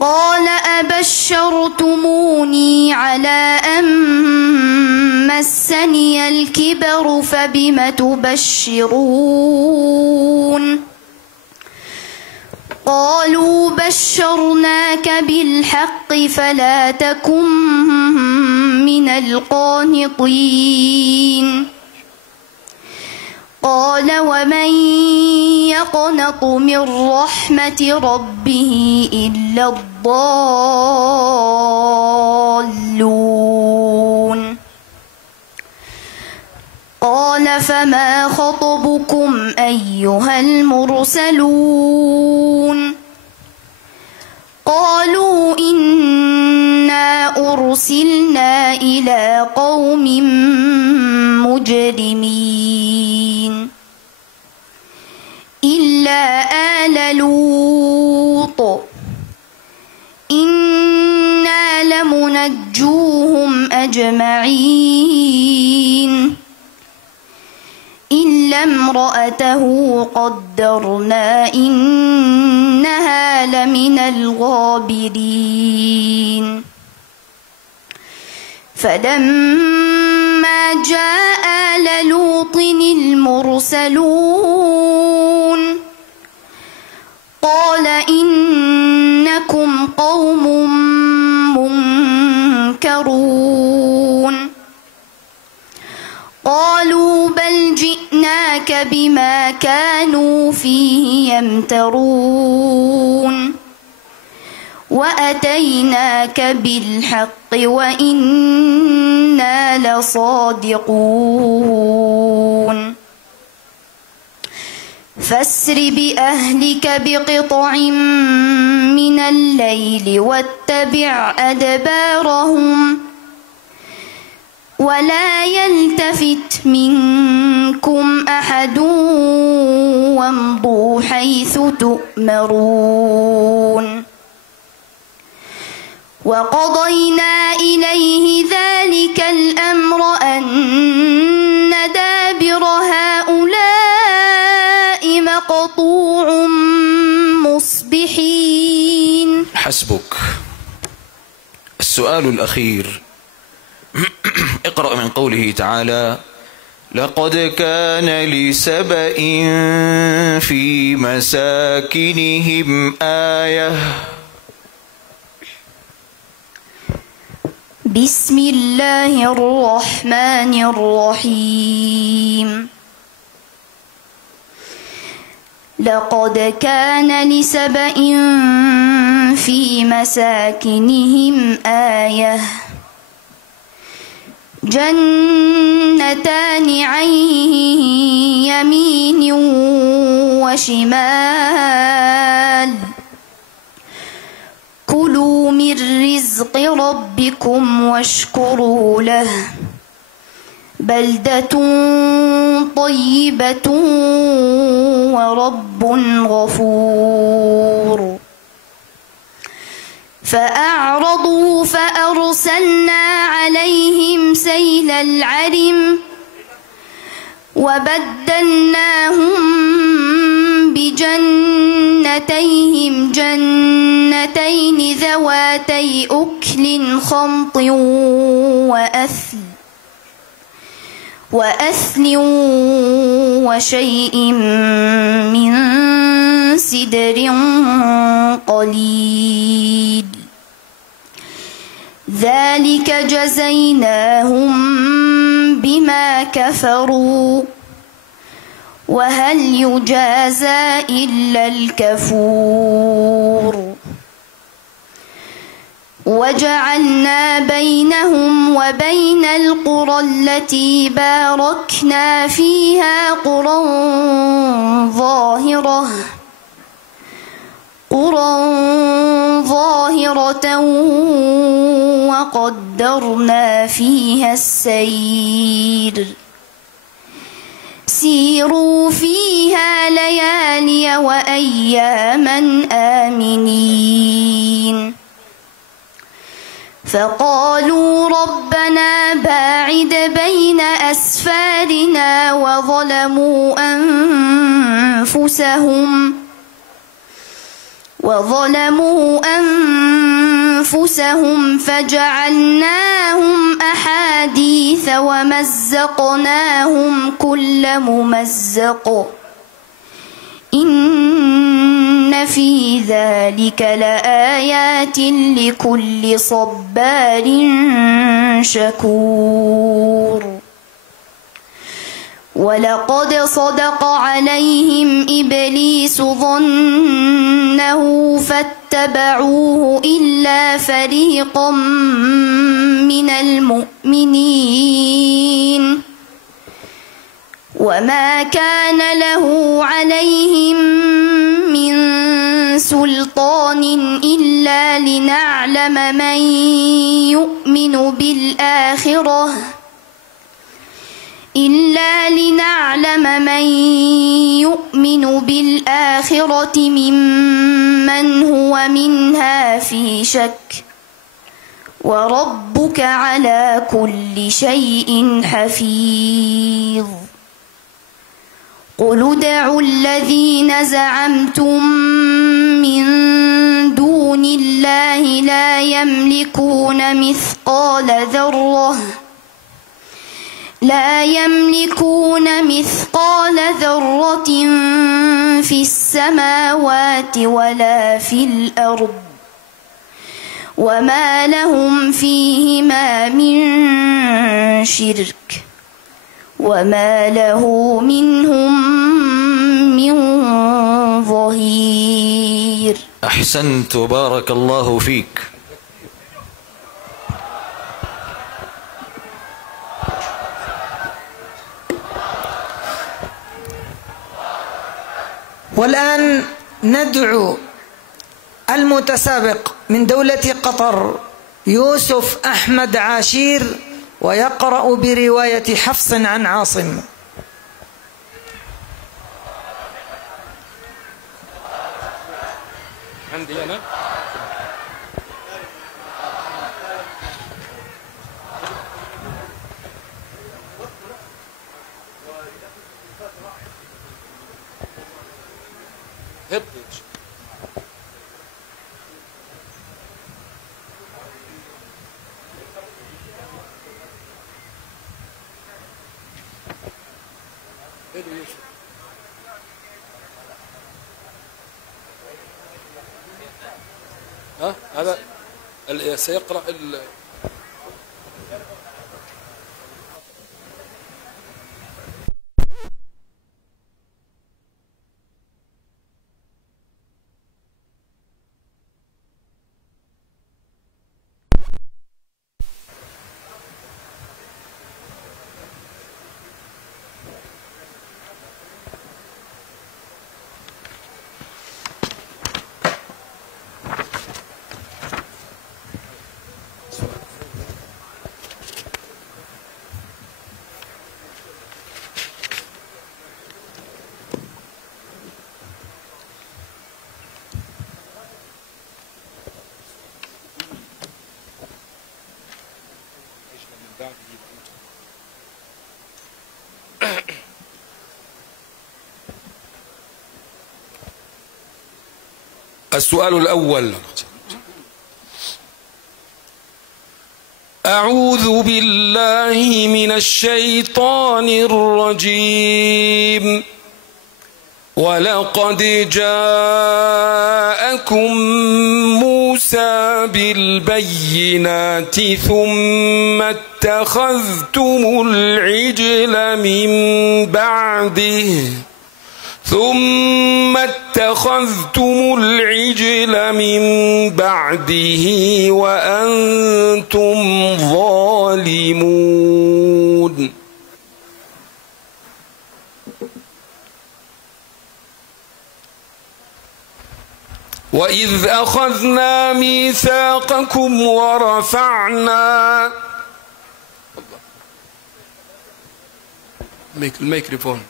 قال أبشرتموني على أن مسني الكبر فبم تبشرون قالوا بشرناك بالحق فلا تكن من القانطين قال ومن يقنط من رحمة ربه إلا الضالون قال فما خطبكم أيها المرسلون قالوا إنا أرسلنا إلى قوم مجرمين إلا آل لوط إنا لمنجوهم أجمعين إلا امرأته قدرنا إنها لمن الغابرين فلما جاء آل لوط المرسلون قال إنكم قوم منكرون قالوا بل جئناك بما كانوا فيه يمترون وأتيناك بالحق وإنا لصادقون فاسر بأهلك بقطع من الليل واتبع أدبارهم ولا يلتفت منكم أحد تؤمرون وقضينا إليه ذلك الأمر أن دابر هؤلاء مقطوع مصبحين. حسبك. السؤال الأخير اقرأ من قوله تعالى: لقد كان لسبإ في مساكنهم آية. بسم الله الرحمن الرحيم. لقد كان لسبإ في مساكنهم آية جنتان عن يمين وشمال كلوا من رزق ربكم واشكروا له بلدة طيبة ورب غفور. فأعرضوا فأرسلنا عليهم سيل العرم وبدلناهم بجنتيهم جنتين ذواتي أكل خمط وأثل وشيء من سدر قليل ذلك جزيناهم بما كفروا وهل يجازى إلا الكفور. وجعلنا بينهم وبين القرى التي باركنا فيها قرى ظاهرة وقدرنا فيها السير سيروا فيها ليالي وأياما آمنين. فقالوا ربنا باعد بين أسفارنا وظلموا أنفسهم فجعلناهم أحاديث ومزقناهم كل ممزق إن في ذلك لآيات لكل صبار شكور. ولقد صدق عليهم إبليس ظنه فاتبعوه إلا فريقا من المؤمنين وما كان له عليهم من سلطان إلا لنعلم من يؤمن بالآخرة ممن هو منها في شك وربك على كل شيء حفيظ. قل ادعوا الذين زعمتم من دون الله لا يملكون مثقال ذرة في السماوات ولا في الأرض وما لهم فيهما من شرك وما له منهم من ظهير. أحسنت وبارك الله فيك. والآن ندعو المتسابق من دولة قطر يوسف أحمد عاشير ويقرأ برواية حفص عن عاصم. عندي أنا هبش ها هذا سيقرأ السؤال الأول: أعوذ بالله من الشيطان الرجيم. ولقد جاءكم موسى بالبينات ثم اتخذتم العجل من بعده وأنتم ظالمون. وإذ أخذنا ميثاقكم ورفعنا الميكروفون.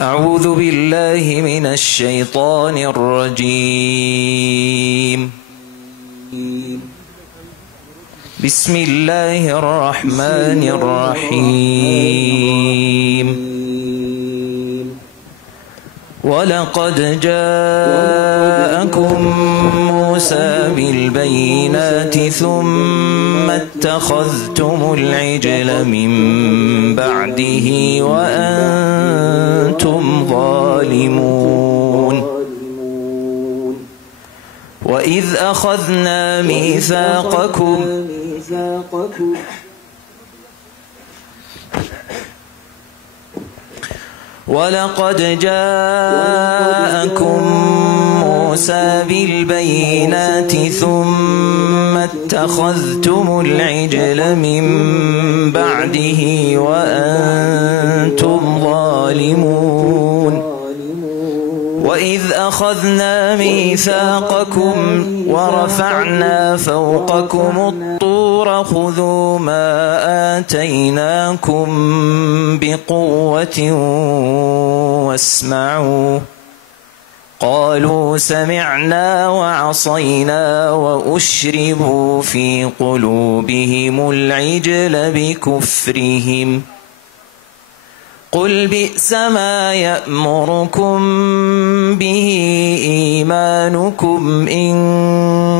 أعوذ بالله من الشيطان الرجيم. بسم الله الرحمن الرحيم. ولقد جاءكم موسى بالبينات ثم اتخذتم العجل من بعده وأنتم ظالمون. وإذ أخذنا ميثاقكم ولقد جاءكم موسى بالبينات ثم اتخذتم العجل من بعده وأنتم ظالمون. وإذ أخذنا ميثاقكم ورفعنا فوقكم الطور خذوا ما آتيناكم بقوة واسمعوا. قالوا سمعنا وعصينا وأشربوا في قلوبهم العجل بكفرهم. قل بئس ما يأمركم به إيمانكم إن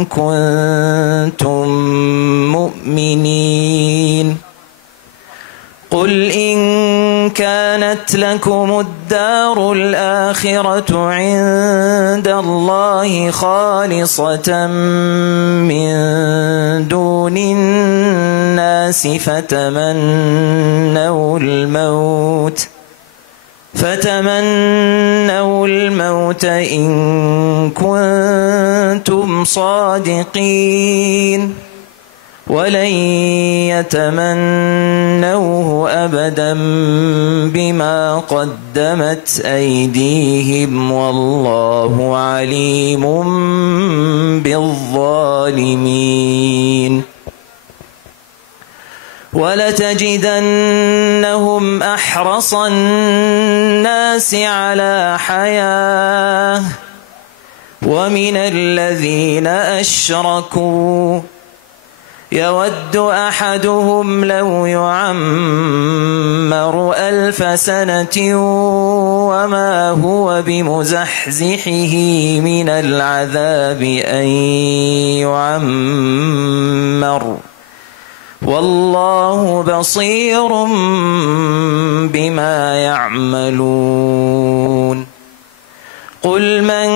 كنتم مؤمنين. قل إن كانت لكم الدار الآخرة عند الله خالصة من دون الناس فتمنوا الموت إن كنتم صادقين. ولن يتمنوه أبدا بما قدمت أيديهم والله عليم بالظالمين ولتجدنهم أحرص الناس على حياة ومن الذين أشركوا يود أحدهم لو يعمر 1000 سنة وما هو بمزحزحه من العذاب أن يعمر والله بصير بما يعملون قل من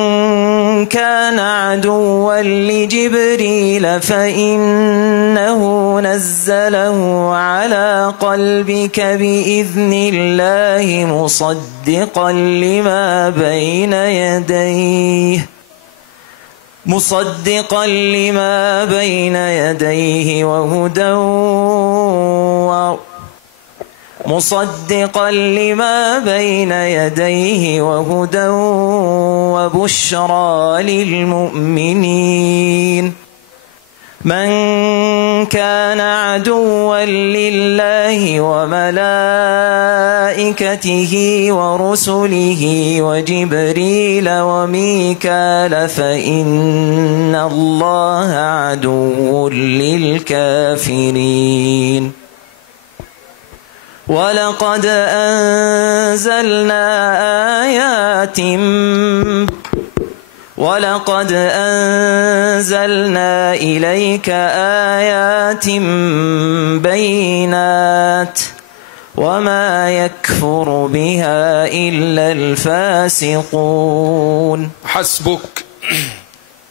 كان عدوا لجبريل فإنه نزله على قلبك بإذن الله مصدقا لما بين يديه وهدى وبشرى للمؤمنين من كان عدوا لله وملائكته ورسله وجبريل وميكال فإن الله عدو للكافرين ولقد أنزلنا إليك آيات بينات وما يكفر بها إلا الفاسقون. حسبك.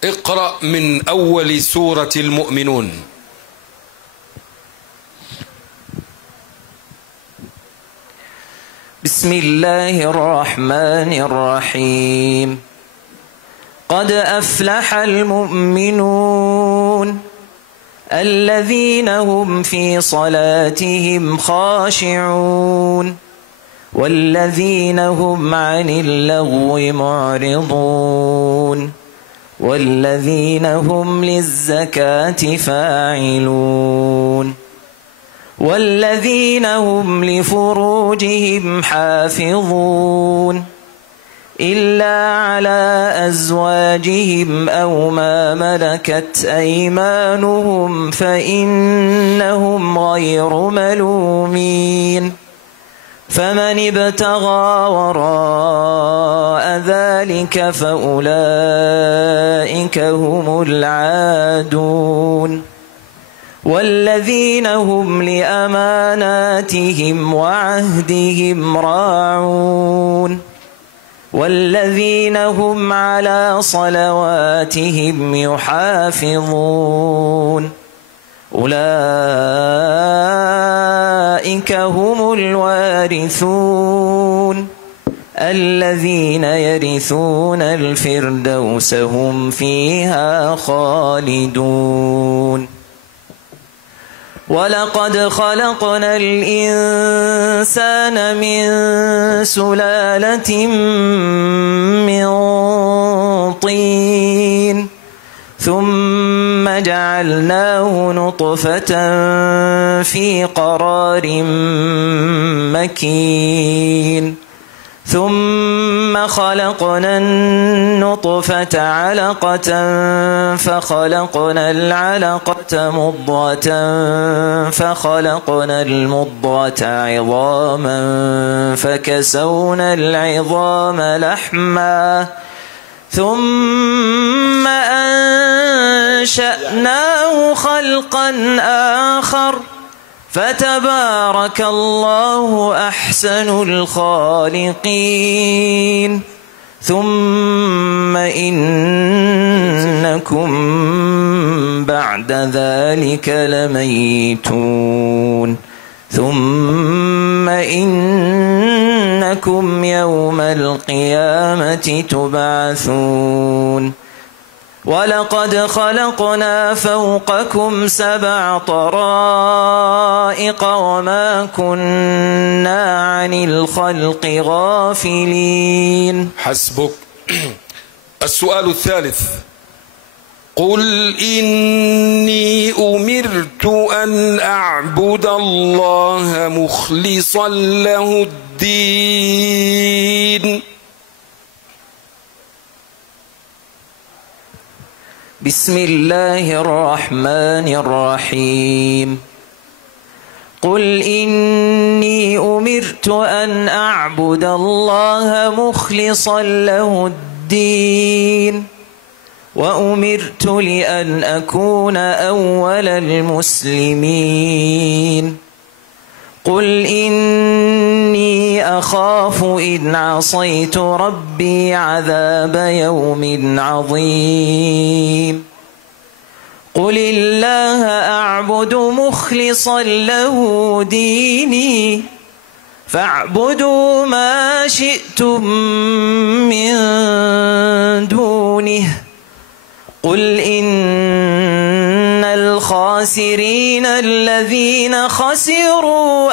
اقرأ من أول سورة المؤمنون. بسم الله الرحمن الرحيم قد أفلح المؤمنون الذين هم في صلاتهم خاشعون والذين هم عن اللغو معرضون والذين هم للزكاة فاعلون والذين هم لفروجهم حافظون إلا على أزواجهم أو ما ملكت أيمانهم فإنهم غير ملومين فمن ابتغى وراء ذلك فأولئك هم العادون والذين هم لأماناتهم وعهدهم راعون والذين هم على صلواتهم يحافظون أولئك هم الوارثون الذين يرثون الفردوس هم فيها خالدون ولقد خلقنا الإنسان من سلالة من طين ثم جعلناه نطفة في قرار مكين ثم خلقنا النطفة علقة فخلقنا العلقة مضغة فخلقنا المضغة عظاما فكسونا العظام لحما ثم أنشأناه خلقا آخر فتبارك الله أحسن الخالقين ثم إنكم بعد ذلك لميتون ثم إنكم يوم القيامة تبعثون ولقد خلقنا فوقكم 7 طرائق وما كنا عن الخلق غافلين. حسبك. السؤال الثالث قل إني أمرت أن أعبد الله مخلصا له الدين. بسم الله الرحمن الرحيم. قل إني أمرت أن أعبد الله مخلصا له الدين وأمرت لأن أكون أول المسلمين. قل إني أخاف إن عصيت ربي عذاب يوم عظيم. قل الله أعبد مخلصا له ديني فاعبدوا ما شئتم من دونه. قل إن الخاسرين الذين خسروا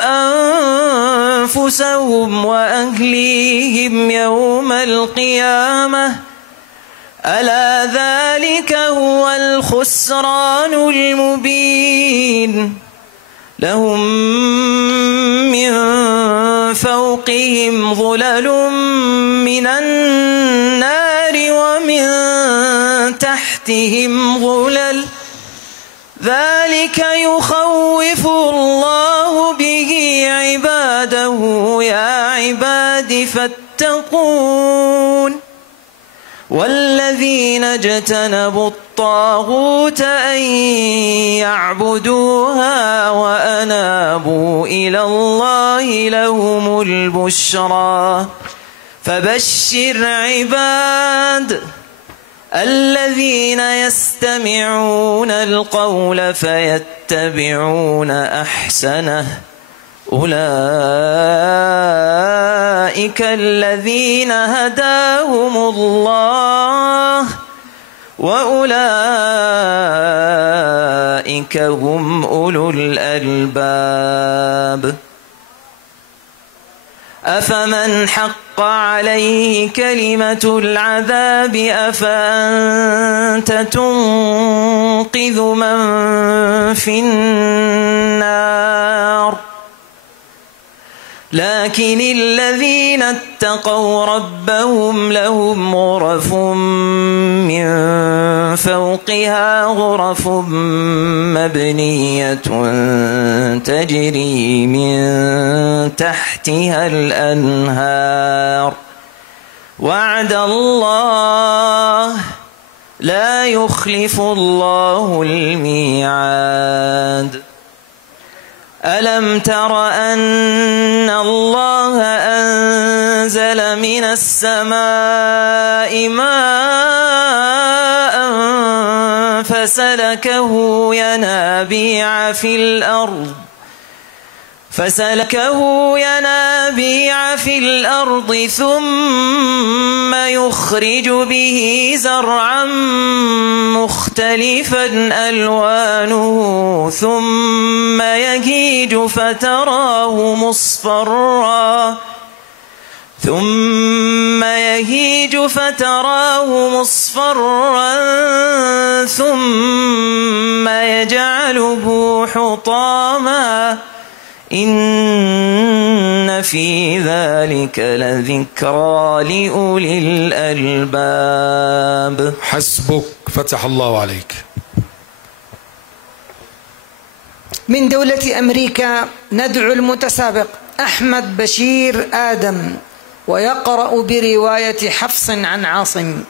أنفسهم وأهليهم يوم القيامة ألا ذلك هو الخسران المبين. لهم من فوقهم ظلل من النار ومن تحتهم ظلل ذلك يخوف الله به عباده يا عباد فاتقون. والذين اجتنبوا الطاغوت أن يعبدوها وأنابوا إلى الله لهم البشرى. فبشر عباد الذين يستمعون القول فيتبعون أحسنه أولئك الذين هداهم الله وأولئك هم أولو الألباب. أفمن حق عليه كلمة العذاب أفأنت تنقذ من في النار. لكن الذين اتقوا ربهم لهم غرف من فوقها غرف مبنية تجري من تحتها الأنهار. وعد الله لا يخلف الله الميعاد. ألم تر أن الله أنزل من السماء ماء فسلكه ينابيع في الأرض ثم يخرج به زرعا مختلفا ألوانه ثم يهيج فتراه مصفرا ثم يجعله حطاما إن في ذلك لذكرى لأولي الألباب. حسبك، فتح الله عليك. من دولة أمريكا ندعو المتسابق أحمد بشير آدم ويقرأ برواية حفص عن عاصم.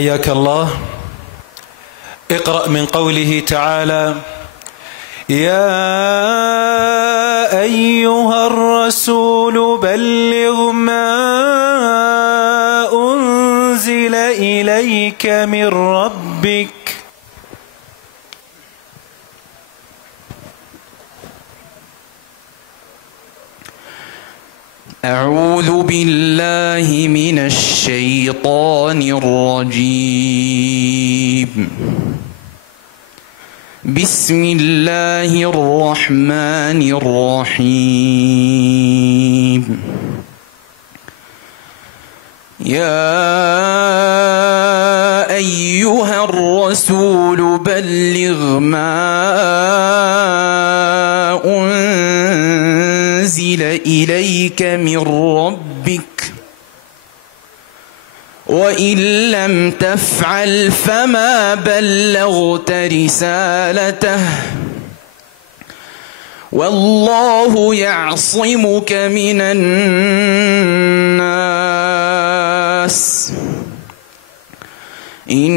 حياك الله. اقرأ من قوله تعالى: يا أيها الرسول بلغ ما أنزل إليك من ربك. أعوذ بالله من الشيطان الرجيم. بسم الله الرحمن الرحيم. يا أيها الرسول بلغ ما أنزل إليك من ربك وإن لم تفعل فما بلغت رسالته والله يعصمك من الناس إن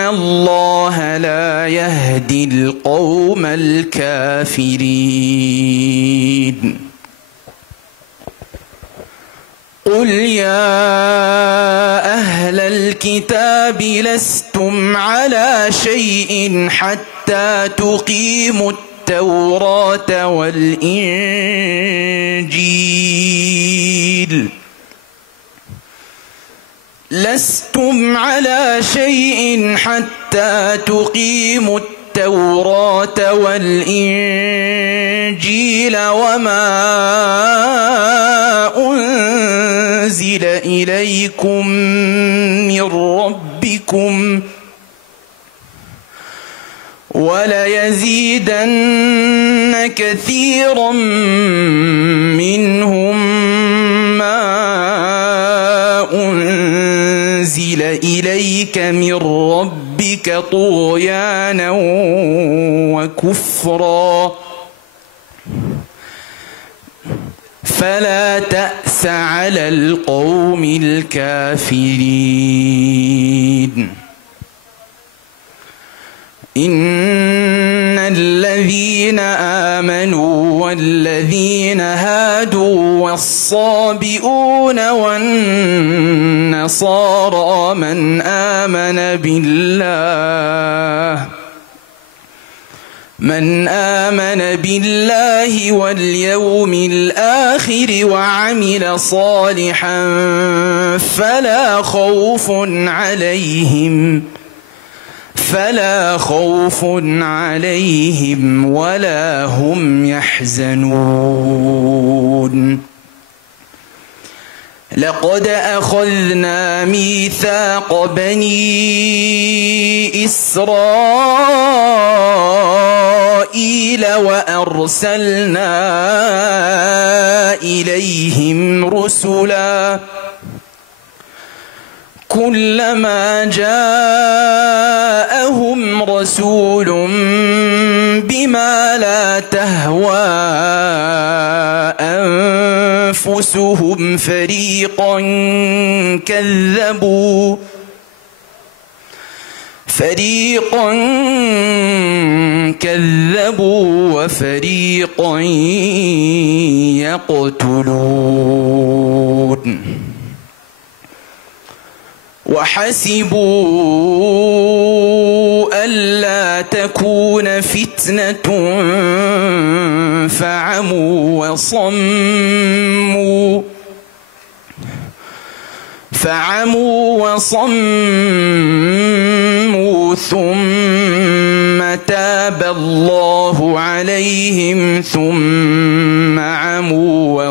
الله لا يهدي القوم الكافرين. قل يا أهل الكتاب لستم على شيء حتى تقيموا التوراة والإنجيل. لستم على شيء حتى تقيموا التوراة والإنجيل وما أنزل إليكم من ربكم وليزيدن كثيرا منهم ما أنزل إليك من ربك طغيانا وكفرا فلا تأس على القوم الكافرين. إن الذين آمنوا والذين هادوا والصابئون والنصارى من آمن بالله واليوم الآخر وعمل صالحا فلا خوف عليهم ولا هم يحزنون. لقد أخذنا ميثاق بني إسرائيل وأرسلنا إليهم رسلا كلما جاءهم رسول بما لا تهوى أنفسهم فريقا كذبوا وفريقا يقتلون. وحسبوا ألا تكون فتنة فعموا وصموا ثم تاب الله عليهم ثم عموا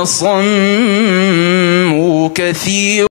وصموا كثير